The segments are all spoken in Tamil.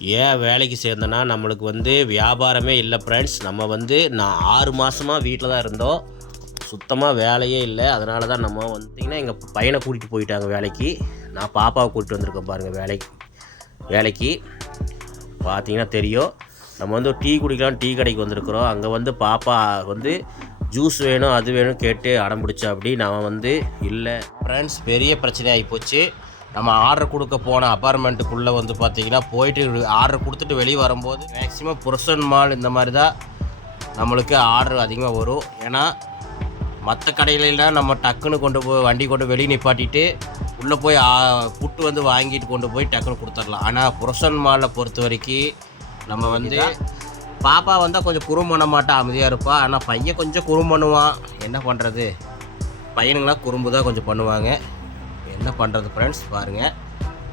ஏன் வேலைக்கு சேர்ந்தேன்னா நம்மளுக்கு வந்து வியாபாரமே இல்லை ஃப்ரெண்ட்ஸ் நம்ம வந்து நான் ஆறு மாதமாக வீட்டில் தான் இருந்தோம். சுத்தமாக வேலையே இல்லை. அதனால தான் நம்ம வந்துட்டிங்கன்னா எங்கள் பையனை கூட்டிகிட்டு போயிட்டாங்க வேலைக்கு. நான் பாப்பாவை கூட்டிகிட்டு வந்திருக்கேன் பாருங்கள் வேலைக்கு. வேலைக்கு. பார்த்தீங்கன்னா தெரியும். நம்ம வந்து டீ குடிக்கலாம் டீ கடைக்கு வந்திருக்கிறோம். அங்கே வந்து பாப்பா வந்து ஜூஸ் வேணும் அது வேணும் கேட்டு அடம் பிடிச்சா அப்படி. நான் வந்து இல்லை. ஃப்ரெண்ட்ஸ் பெரிய பிரச்சனை ஆகிப்போச்சு நம்ம ஆர்டர் கொடுக்க போன அப்பார்ட்மெண்ட்டுக்குள்ளே வந்து பார்த்தீங்கன்னா போயிட்டு ஆர்டர் கொடுத்துட்டு வெளியே வரும்போது மேக்ஸிமம் புருஷன் மால் இந்த மாதிரி தான் நம்மளுக்கு ஆர்டர் அதிகமாக வரும். ஏன்னா மற்ற கடையிலலாம் நம்ம டக்குன்னு கொண்டு போய் வண்டி கொண்டு வெளியே நிப்பாட்டிட்டு உள்ளே போய் புட்டு வந்து வாங்கிட்டு கொண்டு போய் டக்குன்னு கொடுத்துடலாம். ஆனால் புருஷன் மாலை பொறுத்த வரைக்கும் நம்ம வந்து பாப்பா வந்தால் கொஞ்சம் குறும் பண்ண மாட்டா அமைதியாக இருப்பா. ஆனால் பையன் கொஞ்சம் குறும் பண்ணுவான். என்ன பண்ணுறது பையனுங்களாம் குறும்பு தான் கொஞ்சம் பண்ணுவாங்க. என்ன பண்ணுறது ஃப்ரெண்ட்ஸ் பாருங்கள்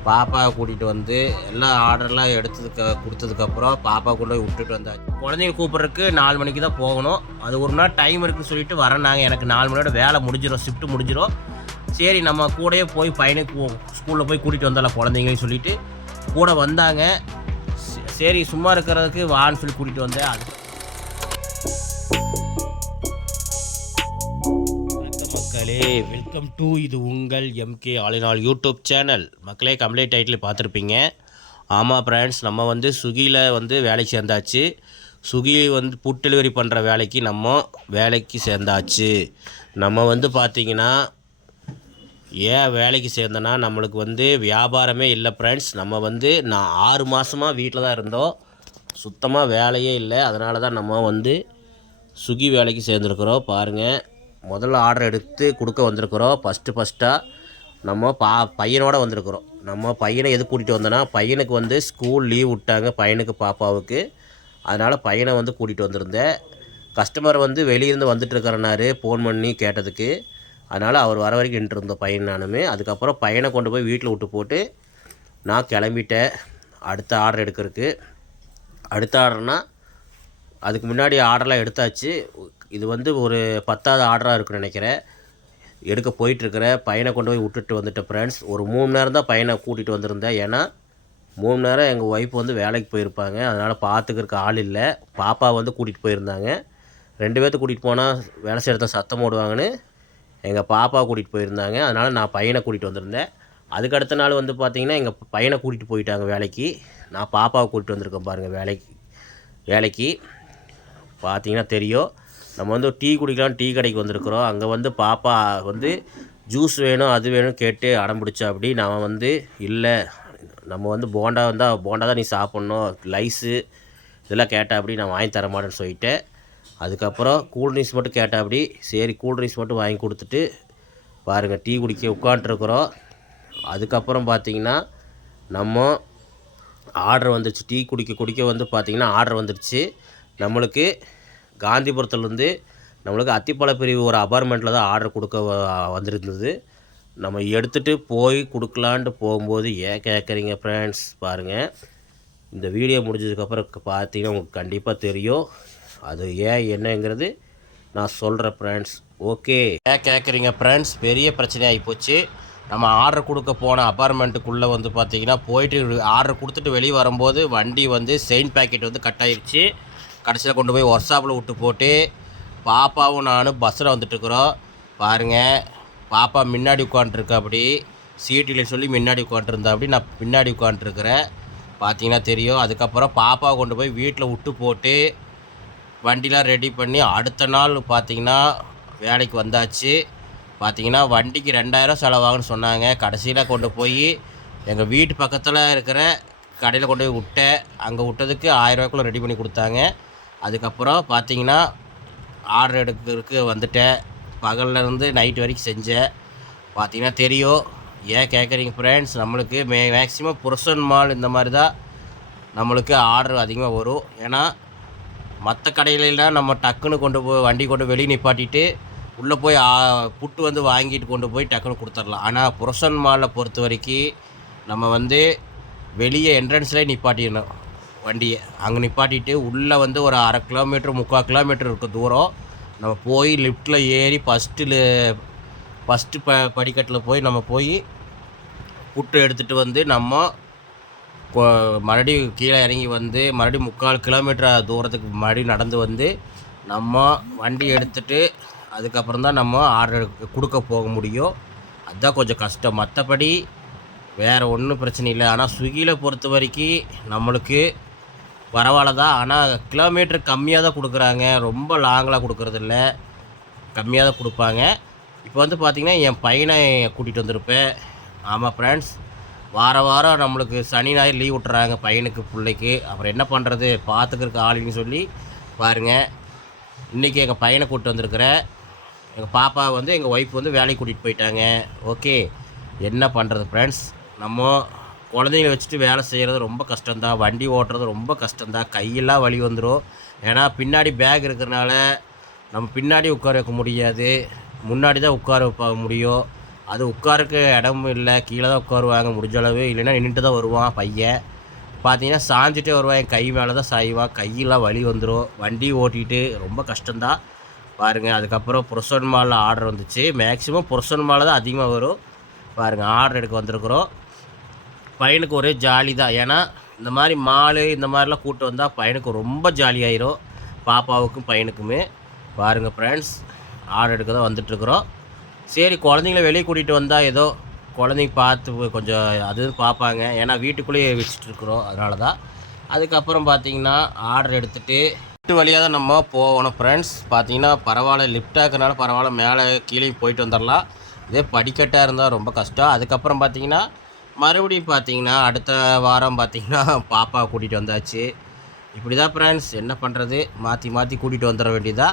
பாப்பாவை கூட்டிகிட்டு வந்து எல்லா ஆர்டர்லாம் எடுத்ததுக்கு கொடுத்ததுக்கப்புறம் பாப்பா கொண்டு போய் விட்டுட்டு வந்தாச்சு. குழந்தைங்க கூப்பிட்றதுக்கு நாலு மணிக்கு தான் போகணும். அது ஒரு நாள் டைம் இருக்குன்னு சொல்லிட்டு வரேன் நாங்கள் எனக்கு நாலு மணியோட வேலை முடிஞ்சிடும் ஷிஃப்ட் முடிஞ்சிடும் சரி நம்ம கூடயே போய் பையனுக்கு ஸ்கூலில் போய் கூட்டிகிட்டு வந்தால குழந்தைங்கன்னு சொல்லிட்டு. கூட வந்தாங்க. சரி சும்மா இருக்கிறதுக்கு வான்னு சொல்லி கூட்டிகிட்டு வந்தேன். அது மக்களே வெல்கம் டு இது உங்கள் எம்கே ஆளினால் யூடியூப் சேனல் மக்களே கம்ப்ளீட் டைட்டில் பார்த்துருப்பீங்க. ஆமாம் ஃப்ரெண்ட்ஸ் நம்ம வந்து ஸ்விக்கியில் வந்து வேலைக்கு சேர்ந்தாச்சு. ஸ்விக்கி வந்து ஃபுட் டெலிவரி பண்ணுற வேலைக்கு நம்ம வேலைக்கு சேர்ந்தாச்சு. நம்ம வந்து பார்த்திங்கன்னா ஏன் வேலைக்கு சேர்ந்தோன்னா நம்மளுக்கு வந்து வியாபாரமே இல்லை ஃப்ரெண்ட்ஸ் நம்ம வந்து நான் ஆறு மாதமாக வீட்டில் தான் இருந்தோம். சுத்தமாக வேலையே இல்லை. அதனால தான் நம்ம வந்து ஸ்விக்கி வேலைக்கு சேர்ந்துருக்குறோம். பாருங்கள் முதல்ல ஆர்டர் எடுத்து கொடுக்க வந்திருக்கிறோம். ஃபஸ்ட்டு ஃபஸ்ட்டாக நம்ம பா பையனோட வந்திருக்கிறோம். நம்ம பையனை எது கூட்டிகிட்டு வந்தோன்னா பையனுக்கு வந்து ஸ்கூல் லீவ் விட்டாங்க பையனுக்கு பாப்பாவுக்கு. அதனால் பையனை வந்து கூட்டிகிட்டு வந்திருந்தேன். கஸ்டமர் வந்து வெளியிருந்து வந்துட்டுருக்கிறனாரு ஃபோன் பண்ணி கேட்டதுக்கு. அதனால் அவர் வர வரைக்கும் நின்று இருந்தோம் பையன் நானுமே. அதுக்கப்புறம் பையனை கொண்டு போய் வீட்டில் விட்டு போட்டு நான் கிளம்பிட்டேன். அடுத்த ஆர்டர் எடுக்கிறதுக்கு. அடுத்த ஆர்டர்னால் அதுக்கு முன்னாடி ஆர்டர்லாம் எடுத்தாச்சு. இது வந்து ஒரு பத்தாவது ஆர்டராக இருக்குன்னு நினைக்கிறேன். எடுக்க போயிட்டுருக்கிற பையனை கொண்டு போய் விட்டுட்டு வந்துட்டேன் ஃப்ரெண்ட்ஸ் ஒரு மூணு நேரம் தான் பையனை கூட்டிகிட்டு வந்திருந்தேன். ஏன்னா மூணு நேரம் எங்கள் ஒய்ஃப் வந்து வேலைக்கு போயிருப்பாங்க. அதனால் பார்த்துக்கிறக்கு ஆள் இல்லை. பாப்பா வந்து கூட்டிகிட்டு போயிருந்தாங்க. ரெண்டு பேர்த்த கூட்டிகிட்டு போனால் வேலை செய்கிறத சத்தம் போடுவாங்கன்னு எங்கள் பாப்பா கூட்டிகிட்டு போயிருந்தாங்க. அதனால் நான் பையனை கூட்டிகிட்டு வந்திருந்தேன். அதுக்கு அடுத்த நாள் வந்து பார்த்திங்கன்னா எங்கள் பையனை கூட்டிகிட்டு போயிட்டாங்க வேலைக்கு. நான் பாப்பாவை கூட்டிகிட்டு வந்திருக்கேன் பாருங்கள் வேலைக்கு. வேலைக்கு. பார்த்தீங்கன்னா தெரியும். நம்ம வந்து டீ குடிக்கலாம் டீ கடைக்கு வந்திருக்கிறோம். அங்கே வந்து பாப்பா வந்து ஜூஸ் வேணும் அது வேணும் கேட்டு அடம்பிடிச்சா அப்படி நான் வந்து இல்லை. நம்ம வந்து போண்டா வந்தால் போண்டா தான் நீ சாப்பிட்ணும். லைஸு இதெல்லாம் கேட்டால் அப்படி நான் வாங்கி தர மாட்டேன்னு சொல்லிட்டேன் அதுக்கப்புறம் கூல்ட்ரிங்க்ஸ் மட்டும் கேட்டால் அப்படி சரி கூல்ட்ரிங்க்ஸ் மட்டும் வாங்கி கொடுத்துட்டு பாருங்கள் டீ குடிக்க உட்காண்ட்ருக்குறோம் அதுக்கப்புறம் பார்த்தீங்கன்னா நம்ம ஆர்டர் வந்துருச்சு. டீ குடிக்க குடிக்க வந்து பார்த்திங்கன்னா ஆர்டர் வந்துருச்சு. நம்மளுக்கு காந்திபுரத்துலேருந்து நம்மளுக்கு அத்திப்பழ பிரிவு ஒரு அபார்ட்மெண்ட்டில் தான் ஆர்டர் கொடுக்க வந்திருந்தது. நம்ம எடுத்துகிட்டு போய் கொடுக்கலான்ட்டு போகும்போது ஏன் கேட்குறீங்க ஃப்ரெண்ட்ஸ் பாருங்கள் இந்த வீடியோ முடிஞ்சதுக்கப்புறம் பார்த்தீங்கன்னா உங்களுக்கு கண்டிப்பாக தெரியும். அது ஏன் என்னங்கிறது நான் சொல்கிறேன் ஃப்ரெண்ட்ஸ் ஓகே ஏன் கேட்குறீங்க ஃப்ரெண்ட்ஸ் பெரிய பிரச்சனை ஆகிப்போச்சு நம்ம ஆர்டர் கொடுக்க போன அப்பார்ட்மெண்ட்டுக்குள்ளே வந்து பார்த்தீங்கன்னா போயிட்டு ஆர்டர் கொடுத்துட்டு வெளியே வரும்போது வண்டி வந்து செயின் பேக்கெட் வந்து கட் ஆயிடுச்சு கடைசியில் கொண்டு போய் ஒர்க் ஷாப்பில் விட்டு போட்டு பாப்பாவும் நானும் பஸ்ஸில் வந்துட்டுருக்குறோம். பாருங்கள் பாப்பா முன்னாடி உட்காண்ட்ருக்கா அப்படி சீட்டில் சொல்லி முன்னாடி உட்காண்ட்ருந்தா அப்படி நான் பின்னாடி உட்காண்ட்ருக்குறேன் பார்த்தீங்கன்னா தெரியும். அதுக்கப்புறம் பாப்பாவை கொண்டு போய் வீட்டில் விட்டு போட்டு வண்டிலாம் ரெடி பண்ணி அடுத்த நாள் பார்த்தீங்கன்னா வேலைக்கு வந்தாச்சு. பார்த்தீங்கன்னா வண்டிக்கு ரெண்டாயிரம் செலவாகுன்னு சொன்னாங்க. கடைசியில் கொண்டு போய் எங்கள் வீட்டு பக்கத்தில் இருக்கிற கடையில் கொண்டு போய் விட்டேன். அங்கே விட்டதுக்கு ஆயிரரூவாக்குள்ளே ரெடி பண்ணி கொடுத்தாங்க. அதுக்கப்புறம் பார்த்தீங்கன்னா ஆர்டர் எடுக்கிறதுக்கு வந்துட்டேன். பகல்லேருந்து நைட் வரைக்கும் செஞ்சேன். பார்த்தீங்கன்னா தெரியும். ஏன் கேட்குறீங்க ஃப்ரெண்ட்ஸ் நம்மளுக்கு மே மேக்ஸிமம் புருஷன் மால் இந்த மாதிரி தான் நம்மளுக்கு ஆர்டர் அதிகமாக வரும். ஏன்னா மற்ற கடையிலலாம் நம்ம டக்குன்னு கொண்டு போய் வண்டி கொண்டு வெளியே நிப்பாட்டிட்டு உள்ளே போய் புட்டு வந்து வாங்கிட்டு கொண்டு போய் டக்குன்னு கொடுத்துடலாம். ஆனால் புருஷன் மாலை பொறுத்த வரைக்கும் நம்ம வந்து வெளியே என்ட்ரன்ஸ்லேயே நிப்பாட்டிடணும். வண்டியை. அங்கே நிப்பாட்டிட்டு உள்ளே வந்து ஒரு அரை கிலோமீட்டர் முக்கால் கிலோமீட்டர் இருக்க தூரம். நம்ம போய் லிஃப்ட்டில் ஏறி ஃபஸ்ட்டில் ஃபஸ்ட்டு ப படிக்கட்டில் போய் நம்ம போய் புட்டு எடுத்துகிட்டு வந்து நம்ம கொ- மறுபடியும் கீழே இறங்கி வந்து மறுபடியும் முக்கால் கிலோமீட்டர் தூரத்துக்கு மறுபடியும் நடந்து வந்து நம்ம வண்டி எடுத்துட்டு அதுக்கப்புறம் தான் நம்ம ஆர்டர் கொடுக்க போக முடியும். அதுதான் கொஞ்சம் கஷ்டம். மற்றபடி வேறு ஒன்றும் பிரச்சனை இல்லை. ஆனால் ஸ்விக்கியில் பொறுத்த வரைக்கும் நம்மளுக்கு பரவாயில்ல தான் ஆனால் கிலோமீட்டர் கம்மியாக தான் கொடுக்குறாங்க. ரொம்ப லாங்கெலாம் கொடுக்குறதில்ல. கம்மியாக தான் கொடுப்பாங்க. இப்போ வந்து பார்த்திங்கன்னா என் பையனை கூட்டிகிட்டு வந்திருப்பேன். ஆமாம் ஃப்ரெண்ட்ஸ் வார வாரம் நம்மளுக்கு சனி ஞாயிறு லீவ் விட்டுறாங்க பையனுக்கு பிள்ளைக்கு. அப்புறம் என்ன பண்ணுறது பார்த்துக்கிறதுக்கு ஆளுன்னு சொல்லி பாருங்கள் இன்றைக்கி எங்கள் பையனை கூப்பிட்டு வந்திருக்கிறேன். எங்கள் பாப்பா வந்து எங்கள் ஒய்ஃப் வந்து வேலைக்கு கூட்டிகிட்டு போயிட்டாங்க. ஓகே என்ன பண்ணுறது ஃப்ரெண்ட்ஸ் நம்ம குழந்தைங்கள வச்சுட்டு வேலை செய்கிறது ரொம்ப கஷ்டம்தான். வண்டி ஓட்டுறது ரொம்ப கஷ்டம்தான். கையெல்லாம் வலி வந்துடும் ஏன்னா பின்னாடி பேக் இருக்கிறனால நம்ம பின்னாடி உட்கார வைக்க முடியாது. முன்னாடி தான் உட்கார வைப்பாக முடியும். அது உட்காருக்கு இடமும் இல்லை. கீழே தான் உட்காருவாங்க. முடிஞ்ச அளவு. இல்லைன்னா நின்றுட்டு தான் வருவான் பையன். பார்த்தீங்கன்னா சாஞ்சிட்டே வருவான். என் கை மேலே தான் சாய்வான். கையெல்லாம் வலி வந்துடும் வண்டி ஓட்டிட்டு ரொம்ப கஷ்டம்தான். பாருங்கள் அதுக்கப்புறம் புருஷன் மாலில் ஆர்டர் வந்துச்சு. மேக்ஸிமம் புருஷன் மாலில் தான் அதிகமாக வரும். பாருங்கள் ஆர்டர் எடுக்க வந்திருக்குறோம். பையனுக்கு ஒரே ஜாலி தான். ஏன்னா இந்த மாதிரி மாலு இந்த மாதிரிலாம் கூப்பிட்டு வந்தால் பையனுக்கு ரொம்ப ஜாலியாயிரும் பாப்பாவுக்கும் பையனுக்குமே. பாருங்கள் ஃப்ரெண்ட்ஸ் ஆர்டர் எடுக்க தான் வந்துட்டுருக்குறோம். சரி குழந்தைங்கள வெளியே கூட்டிகிட்டு வந்தால் ஏதோ குழந்தைங்க பார்த்து கொஞ்சம் அது பார்ப்பாங்க. ஏன்னா வீட்டுக்குள்ளேயே வச்சுட்ருக்குறோம் அதனால தான் அதுக்கப்புறம் பார்த்தீங்கன்னா ஆர்டர் எடுத்துகிட்டு லிஃப்ட் வழியாக தான் நம்ம போகணும் ஃப்ரெண்ட்ஸ் பார்த்தீங்கன்னா பரவாயில்ல லிஃப்டாக இருக்கிறனால பரவாயில்ல மேலே கீழே போயிட்டு வந்துடலாம். இதே படிக்கட்டாக இருந்தால் ரொம்ப கஷ்டம். அதுக்கப்புறம் பார்த்தீங்கன்னா மறுபடியும் பார்த்தீங்கன்னா அடுத்த வாரம் பார்த்தீங்கன்னா பாப்பா கூட்டிகிட்டு வந்தாச்சு. இப்படி தான் ஃப்ரெண்ட்ஸ் என்ன பண்ணுறது மாற்றி மாற்றி கூட்டிகிட்டு வந்துட வேண்டியதா?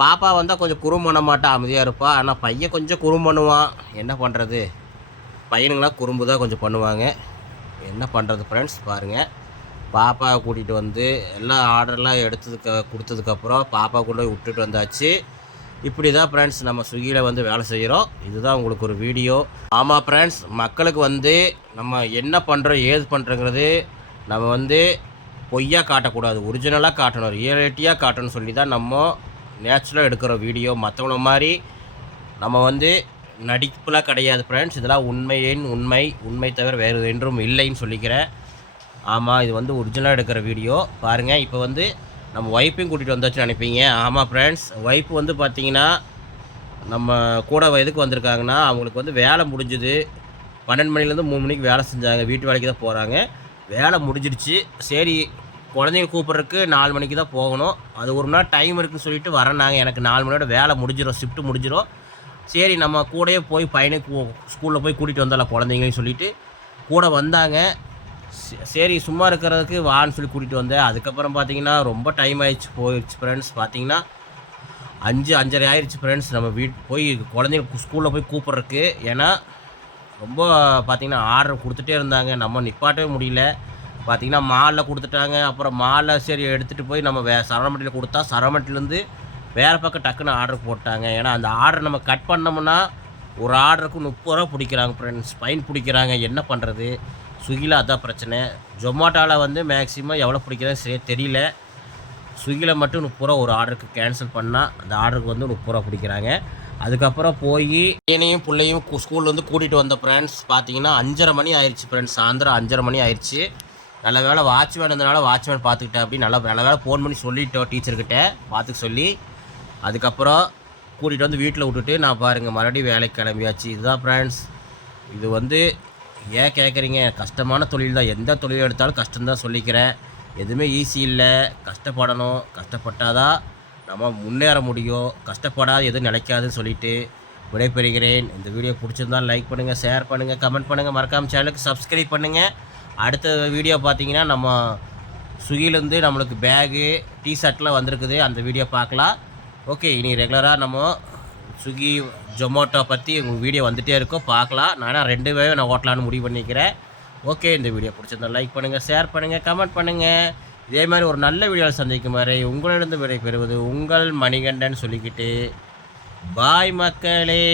பாப்பா வந்தால் கொஞ்சம் குறும் பண்ண மாட்டா அமைதியாக இருப்பாள் ஆனால் பையன் கொஞ்சம் குறும் பண்ணுவான். என்ன பண்ணுறது பையனுங்களாம் குறும்பு தான் கொஞ்சம் பண்ணுவாங்க. என்ன பண்ணுறது ஃப்ரெண்ட்ஸ் பாருங்கள் பாப்பாவை கூட்டிகிட்டு வந்து எல்லாம் ஆர்டர்லாம் எடுத்ததுக்கு கொடுத்ததுக்கப்புறம் பாப்பா கொண்டு போய் விட்டுட்டு வந்தாச்சு. இப்படி தான் ஃப்ரெண்ட்ஸ் நம்ம ஸ்விக்கியில் வந்து வேலை செய்கிறோம் இதுதான் உங்களுக்கு ஒரு வீடியோ ஆமாம் ஃப்ரெண்ட்ஸ் மக்களுக்கு வந்து நம்ம என்ன பண்ணுறோம் ஏது பண்ணுறோங்கிறது நம்ம வந்து பொய்யாக காட்டக்கூடாது. ஒரிஜினலாக காட்டணும் ரியாலிட்டியாக காட்டணும்னு சொல்லி தான் நம்ம நேச்சுரலாக எடுக்கிற வீடியோ மற்றவங்கள மாதிரி நம்ம வந்து நடிப்புலாம் கிடையாது ஃப்ரெண்ட்ஸ் இதெல்லாம் உண்மையின் உண்மை உண்மை தவிர வேறு என்றும் இல்லைன்னு சொல்லிக்கிறேன். ஆமாம் இது வந்து ஒரிஜினலாக எடுக்கிற வீடியோ பாருங்கள் இப்போ வந்து நம்ம ஒய்ஃபையும் கூட்டிகிட்டு வந்தாச்சுன்னு நினைப்பீங்க. ஆமாம் ஃப்ரெண்ட்ஸ் ஒய்ஃப் வந்து பார்த்தீங்கன்னா நம்ம கூட எதுக்கு வந்திருக்காங்கன்னா அவங்களுக்கு வந்து வேலை முடிஞ்சுது. பன்னெண்டு மணிலேருந்து மூணு மணிக்கு வேலை செஞ்சாங்க. வீட்டு வேலைக்கு தான் போகிறாங்க வேலை முடிஞ்சிடுச்சு. சரி குழந்தைங்க கூப்பிட்றதுக்கு நாலு மணிக்கு தான் போகணும். அது ஒரு நாள் டைம் இருக்குன்னு சொல்லிட்டு வரேன்னாங்க. எனக்கு நாலு மணியோட வேலை முடிஞ்சிடும் ஷிஃப்ட் முடிஞ்சிடும் சரி நம்ம கூடயே போய் பையனுக்கு ஸ்கூலில் போய் கூட்டிகிட்டு வந்தால குழந்தைங்கன்னு சொல்லிவிட்டு கூட வந்தாங்க. சரி சும்மா இருக்கிறதுக்கு வான்னு சொல்லி கூட்டிகிட்டு வந்தேன். அதுக்கப்புறம் பார்த்தீங்கன்னா ரொம்ப டைம் ஆயிடுச்சு போயிடுச்சு ஃப்ரெண்ட்ஸ் பார்த்தீங்கன்னா அஞ்சு அஞ்சரை ஆயிடுச்சு ஃப்ரெண்ட்ஸ் நம்ம வீட் போய் குழந்தைங்க ஸ்கூலில் போய் கூப்பிட்றதுக்கு. ஏன்னா ரொம்ப பார்த்தீங்கன்னா ஆர்டர் கொடுத்துட்டே இருந்தாங்க. நம்ம நிப்பாட்டவே முடியல. பார்த்தீங்கன்னா மாலில் கொடுத்துட்டாங்க. அப்புறம் மாலில் சரி எடுத்துகிட்டு போய் நம்ம வே சரவணமட்டியில் கொடுத்தா சரவணமட்டிலேருந்து வேறு பக்கம் டக்குன்னு ஆர்டர் போட்டாங்க. ஏன்னா அந்த ஆர்டர் நம்ம கட் பண்ணோம்னா ஒரு ஆர்டருக்கு முப்பது ரூபா பிடிக்கிறாங்க ஃப்ரெண்ட்ஸ் ஃபைன் பிடிக்கிறாங்க. என்ன பண்ணுறது ஸ்விக்கியில் அதான் பிரச்சனை. ஜொமாட்டோவில் வந்து மேக்ஸிமம் எவ்வளோ பிடிக்கிறது சரி தெரியல. ஸ்விக்கியில் மட்டும் முப்பது ஒரு ஆர்டருக்கு கேன்சல் பண்ணால் அந்த ஆர்டருக்கு வந்து முப்பது ரூபா பிடிக்கிறாங்க. அதுக்கப்புறம் போய் என்னையும் பிள்ளையும் ஸ்கூல்லேருந்து கூட்டிகிட்டு வந்த ஃப்ரெண்ட்ஸ் பார்த்தீங்கன்னா அஞ்சரை மணி ஆயிடுச்சு ஃப்ரெண்ட்ஸ் சாயந்தரம் அஞ்சரை மணி ஆயிடுச்சு நல்ல வேலை வாட்ச்மேன் இருந்தனால வாட்ச்மேன் பார்த்துக்கிட்டேன் அப்படி நல்லா நல்ல வேலை ஃபோன் பண்ணி சொல்லிட்டோம் டீச்சர்கிட்ட பார்த்துக்க சொல்லி அதுக்கப்புறம் கூட்டிகிட்டு வந்து வீட்டில் விட்டுட்டு நான் பாருங்கள் மறுபடியும் வேலைக்கு கிளம்பியாச்சு. இதுதான் ஃப்ரெண்ட்ஸ் இது வந்து ஏன் கேட்குறீங்க கஷ்டமான தொழில் தான். எந்த தொழில் எடுத்தாலும் கஷ்டம்தான் சொல்லிக்கிறேன். எதுவுமே ஈஸி இல்லை. கஷ்டப்படணும். கஷ்டப்பட்டாதான் நம்ம முன்னேற முடியும். கஷ்டப்படாது எதுவும் நினைக்காதுன்னு சொல்லிட்டு விடைபெறுகிறேன். இந்த வீடியோ பிடிச்சிருந்தால் லைக் பண்ணுங்கள் ஷேர் பண்ணுங்கள் கமெண்ட் பண்ணுங்கள் மறக்காமல் சேனலுக்கு சப்ஸ்கிரைப் பண்ணுங்கள் அடுத்த வீடியோ பார்த்தீங்கன்னா நம்ம ஸ்விக்கிலேருந்து நம்மளுக்கு பேகு டிஷர்ட்லாம் வந்திருக்குது. அந்த வீடியோ பார்க்கலாம். ஓகே இனி ரெகுலராக நம்ம ஸ்விக்கி ஜொமேட்டோ பற்றி உங்கள் வீடியோ வந்துகிட்டே இருக்கும். பார்க்கலாம். நானும் ரெண்டு பேரும் நான் ஓட்டலான்னு முடிவு பண்ணிக்கிறேன். ஓகே இந்த வீடியோ பிடிச்சிருந்தா லைக் பண்ணுங்கள் ஷேர் பண்ணுங்கள் கமெண்ட் பண்ணுங்கள் இதே மாதிரி ஒரு நல்ல வீடியோவில் சந்திக்கும் வரை உங்களிடம் விடை பெறுவது உங்கள் மணிகண்டன் சொல்லிக்கிட்டு பாய் மக்களே.